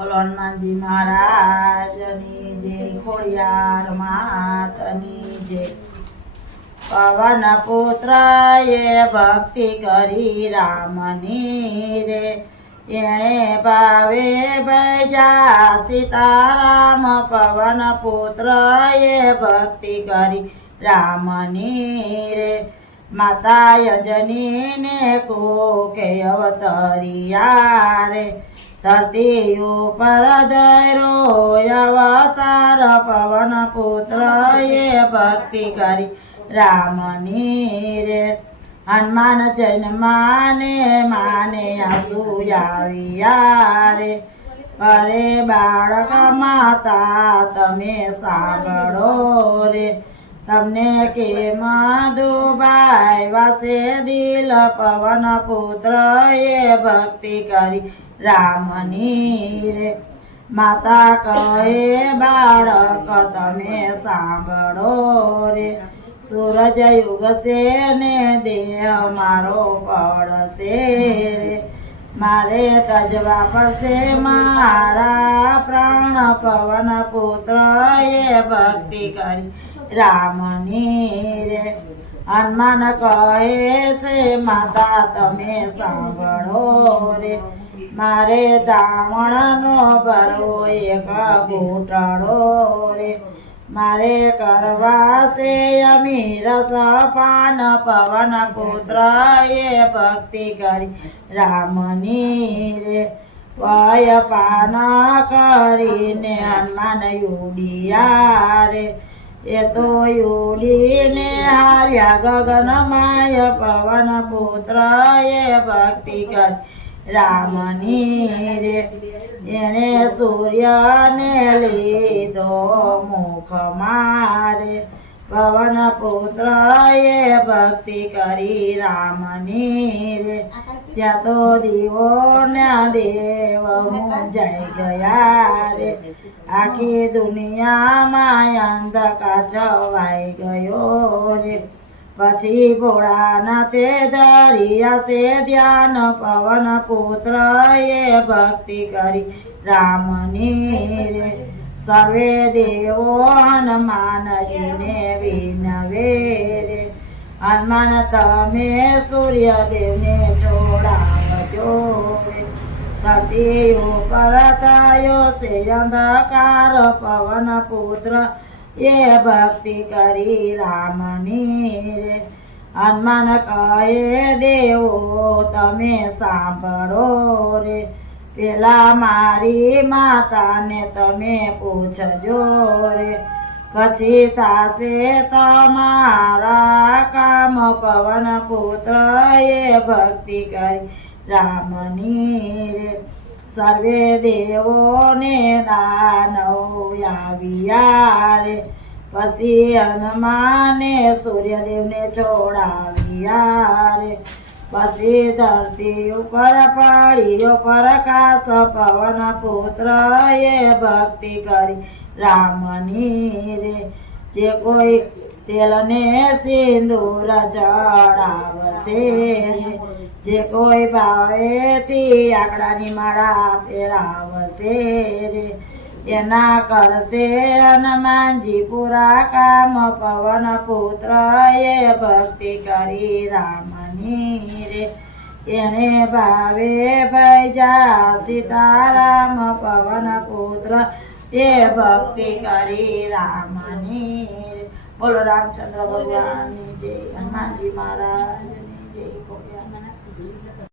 બોલો હનુમાનજી મહારાજની જય, ખોડિયાર માતની જય। પવન પુત્ર એ ભક્તિ કરી રામની રે, એણે ભાવે ભજા સીતારામ। પવન પુત્ર એ ભક્તિ કરી રામની રે, માતા અંજની ને કોકે અવતરિયા રે। ધરતી ઉપર ધૈરો અવતાર, પવન પુત્ર એ ભક્તિ કરી રામની રે। હનુમાન જન્માને માને આંસુ આવ્યા રે, અરે બાળક માતા તમે સાંભળો રે। તમને કેમ દુભાવ્યા છે દિલ, પવન પુત્ર એ ભક્તિ કરી રામની રે। માતા કહે બાળક તમે સાંભળો રે, સૂરજ ઉગશે ને દેહ મારો પડશે રે, મારે તજવા પડશે મારા પ્રાણ। પવન પુત્ર એ ભક્તિ કરી રામની રે। હનુમાન કહે છે માતા તમે સાંભળો રે, મારે ધાવણનો ભરવો એક ઘૂંટડો રે, મારે કરવા છે અમીર સપાન। પવન પુત્ર એ ભક્તિ કરી રામની રે। વય પાન કરીને હનુમાન ઉડિયા રે, એ તો ઉડીને હાલ્યા ગગનમાય। પવન પુત્ર એ ભક્તિ કરી રામની રે, એને સૂર્યને લીધો મુખમાં રે। પવન પુત્ર એ ભક્તિ કરી રામની રે, ત્યાં તો દીવો ના દેવ મૂંઝાઈ ગયા રે, આખી દુનિયામાં અંધકાર છવાઈ ગયો રે। પછી ભોળાનાથે ધર્યા છે ધ્યાન, પવન પુત્ર એ ભક્તિ કરી રામની રે। સર્વે દેવો હનુમાનજીને વિનવે રે, હનુમાન તમે સૂર્યદેવને છોડાવજો રે। ધરતી ઉપર થયો છે અંધકાર, પવન પુત્ર એ ભક્તિ કરી રામની રે। હનુમાન કહે દેવો તમે સાંભળો રે, પેલા મારી માતાને તમે પૂછજો રે, પછી થશે તમારા કામ। પવન પુત્ર એ ભક્તિ કરી રામની રે, સર્વે દેવોને દાનવ આવ્યા રે, પછી હનુમાને સૂર્યદેવને છોડાવ્યા રે। પછી ધરતી ઉપર પડ્યો પ્રકાશ, પવન પુત્ર એ ભક્તિ કરી રામની રે। જે કોઈ તેલને સિંદૂર ચડાવશે રે, જે કોઈ ભાવેથી આકડાની માળા પહેરાવશે રે, એના કરશે હનુમાનજી પૂરા કામ। પવન પુત્ર એ ભક્તિ કરી રામની રે, એને ભાવે ભજા સીતારામ। પવન પુત્ર એ ભક્તિ કરી રામની રે। બોલો રામચંદ્ર ભગવાનની જય, હનુમાનજી મહારાજની જય, ખોડિયાર માતની જય।